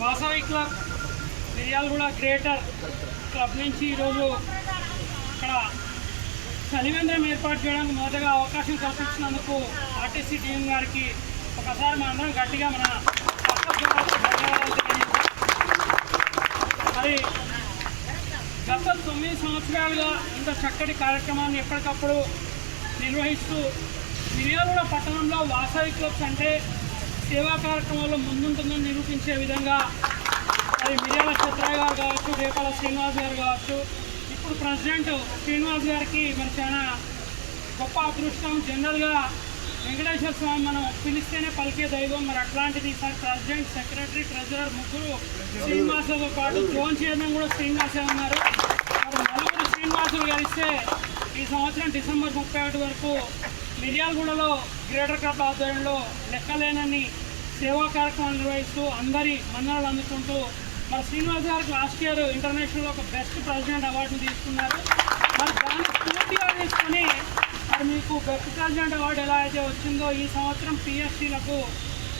Vasavi club Miryalaguda greater club నుంచి ఈరోజు ఇక్కడ చలివేంద్రం ఏర్పాటు చేయడానికి మొదటగా అవకాశం కల్పించినందుకు ఆర్టీసీ టీం గారికి ఒకసారి మనందరం గట్టిగా మన మరి గత 9 సంవత్సరాలుగా ఇంత చక్కటి కార్యక్రమాన్ని ఎప్పటికప్పుడు నిర్వహిస్తూ మిర్యాలగూడ పట్టణంలో వాసవి క్లబ్స్ అంటే సేవా కార్యక్రమాల్లో ముందుంటుందని నిరూపించే విధంగా మరి మిర్యాల క్షత్రయ్య గారు కావచ్చు, రేపాల శ్రీనివాస్ గారు కావచ్చు, ఇప్పుడు ప్రెసిడెంట్ శ్రీనివాస్ గారికి మరి చాలా గొప్ప అదృష్టం. జనరల్గా వెంకటేశ్వర స్వామి మనం పిలిస్తేనే పలికే దైవం. మరి అట్లాంటిది ఈసారి ప్రెసిడెంట్, సెక్రటరీ, ట్రెజరర్ ముగ్గురు శ్రీనివాసులతో పాటు జోన్ చైర్మన్ కూడా శ్రీనివాసే ఉన్నారు. మరి నలుగురు శ్రీనివాసులు కలిస్తే ఈ సంవత్సరం డిసెంబర్ 31 వరకు మిర్యాలగూడలో గ్రేటర్ క్లబ్ ఆధ్వర్యంలో లెక్కలేనని సేవా కార్యక్రమాలు నిర్వహిస్తూ అందరి మన్ననలు అందుకుంటూ మరి శ్రీనివాస్ గారికి లాస్ట్ ఇయర్ ఇంటర్నేషనల్లో ఒక బెస్ట్ ప్రెసిడెంట్ అవార్డును తీసుకున్నారు. మరి దాన్ని పూర్తిగా తీసుకొని మరి మీకు బెస్ట్ ప్రెసిడెంట్ అవార్డు ఎలా అయితే వచ్చిందో ఈ సంవత్సరం పిఎస్టీలకు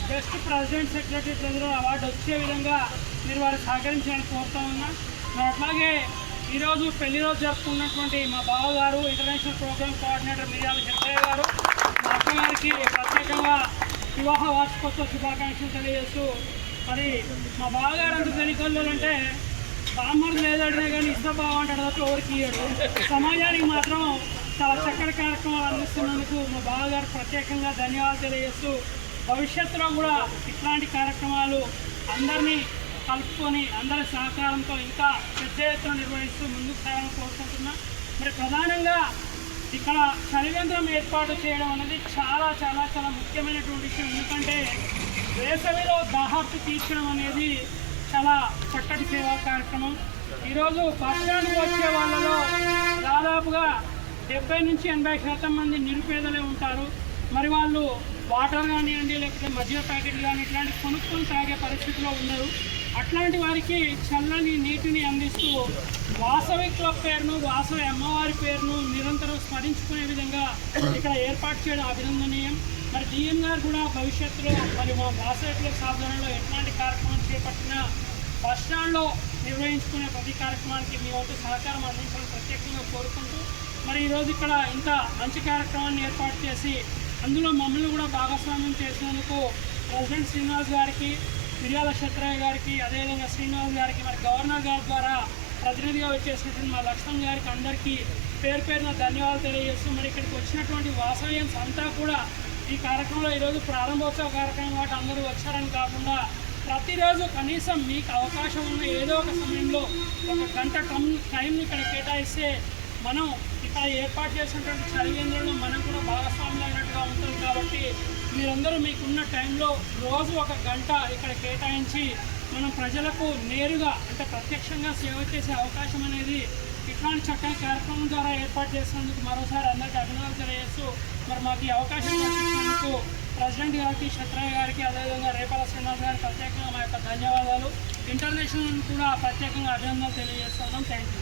best president, secretary, treasurer award వచ్చే విధంగా మీరు వారు సహకరించాలని కోరుతా ఉన్నా. మరి అట్లాగే ఈరోజు పెళ్లి రోజు జరుపుకున్నటువంటి మా బావగారు ఇంటర్నేషనల్ ప్రోగ్రామ్ కోఆర్డినేటర్ మిర్యాల క్షత్రయ్య గారు, మా అక్కగారికి ప్రత్యేకంగా వివాహ వార్షికోత్సవ శుభాకాంక్షలు తెలియజేస్తూ మరి మా బావగారు అంత తెలియకలు అంటే బామ్మర్లు లేదంటే కానీ ఇస్తా బాగుంటాడు తప్ప ఎవరికి ఇయ్యడు. సమాజానికి మాత్రం చాలా చక్కటి కార్యక్రమాలు అందిస్తున్నందుకు మా బావగారు ప్రత్యేకంగా ధన్యవాదాలు తెలియజేస్తూ భవిష్యత్తులో కూడా ఇట్లాంటి కార్యక్రమాలు అందరినీ కలుపుకొని అందరి సహకారంతో ఇంకా పెద్ద ఎత్తున నిర్వహిస్తూ ముందుకు సాగాలని కోరుకుంటున్నా. మరి ప్రధానంగా ఇక్కడ చలివేంద్రం ఏర్పాటు చేయడం అనేది చాలా చాలా చాలా ముఖ్యమైనటువంటి విషయం. ఎందుకంటే వేసవిలో దాహార్తి తీర్చడం అనేది చాలా చక్కటి సేవా కార్యక్రమం. ఈరోజు బస్టాండ్కి వచ్చే వాళ్ళలో దాదాపుగా 70 నుంచి 80% మంది నిరుపేదలే ఉంటారు. మరి వాళ్ళు వాటర్ కానివ్వండి, లేకపోతే మజ్జిగ ప్యాకెట్లు కానీ ఇట్లాంటి కొనుక్కొని తాగే పరిస్థితిలో ఉండరు. అట్లాంటి వారికి చల్లని నీటిని అందిస్తూ వాసవి క్లబ్ పేరును, వాసవి అమ్మవారి పేరును నిరంతరం స్మరించుకునే విధంగా ఇక్కడ ఏర్పాటు చేయడం అభినందనీయం. మరి డిఎం గారు కూడా భవిష్యత్తులో మరి మా వాసవి క్లబ్ సాధనలో ఎట్లాంటి కార్యక్రమం చేపట్టినా బస్టాండ్లో నిర్వహించుకునే ప్రతి కార్యక్రమానికి మీ వంతు సహకారం అందించాలని ప్రత్యేకంగా కోరుకుంటూ మరి ఈరోజు ఇక్కడ ఇంత మంచి కార్యక్రమాన్ని ఏర్పాటు చేసి అందులో మమ్మల్ని కూడా భాగస్వామ్యం చేసినందుకు ప్రెసిడెంట్ శ్రీనివాస్ గారికి, మిర్యాల క్షత్రయ్య గారికి, అదేవిధంగా శ్రీనివాస్ గారికి, మరి గవర్నర్ గారి ద్వారా ప్రతినిధిగా వచ్చేసినటువంటి మా లక్ష్మణ్ గారికి అందరికీ పేరు పేరున ధన్యవాదాలు తెలియజేస్తూ మరి ఇక్కడికి వచ్చినటువంటి వాసవ్యన్స్ అంతా కూడా ఈ కార్యక్రమంలో ఈరోజు ప్రారంభోత్సవ కార్యక్రమం కాబట్టి అందరూ వచ్చారని కాకుండా ప్రతిరోజు కనీసం మీకు అవకాశం ఉన్న ఏదో ఒక సమయంలో 1 గంట టైంని ఇక్కడ కేటాయిస్తే మనం ఇక్కడ ఏర్పాటు చేసినటువంటి చలివేంద్రంలో మనం కూడా భాగస్వాములు అయినట్టుగా ఉంటుంది. కాబట్టి మీరందరూ మీకున్న టైంలో రోజు 1 గంట ఇక్కడ కేటాయించి మనం ప్రజలకు నేరుగా అంటే ప్రత్యక్షంగా సేవ చేసే అవకాశం అనేది ఇట్లాంటి చక్కని కార్యక్రమం ద్వారా ఏర్పాటు చేసినందుకు మరోసారి అందరికీ అభినందనలు తెలియజేస్తూ మరి మాకు ఈ అవకాశం కల్పించినందుకు ప్రెసిడెంట్ గారికి, క్షత్రయ్య గారికి, అదేవిధంగా రేపాల శ్రీనివాస్ గారికి ప్రత్యేకంగా మా యొక్క ధన్యవాదాలు. ఇంటర్నేషనల్ కూడా ప్రత్యేకంగా అభినందనలు తెలియజేస్తున్నాం. Thank you.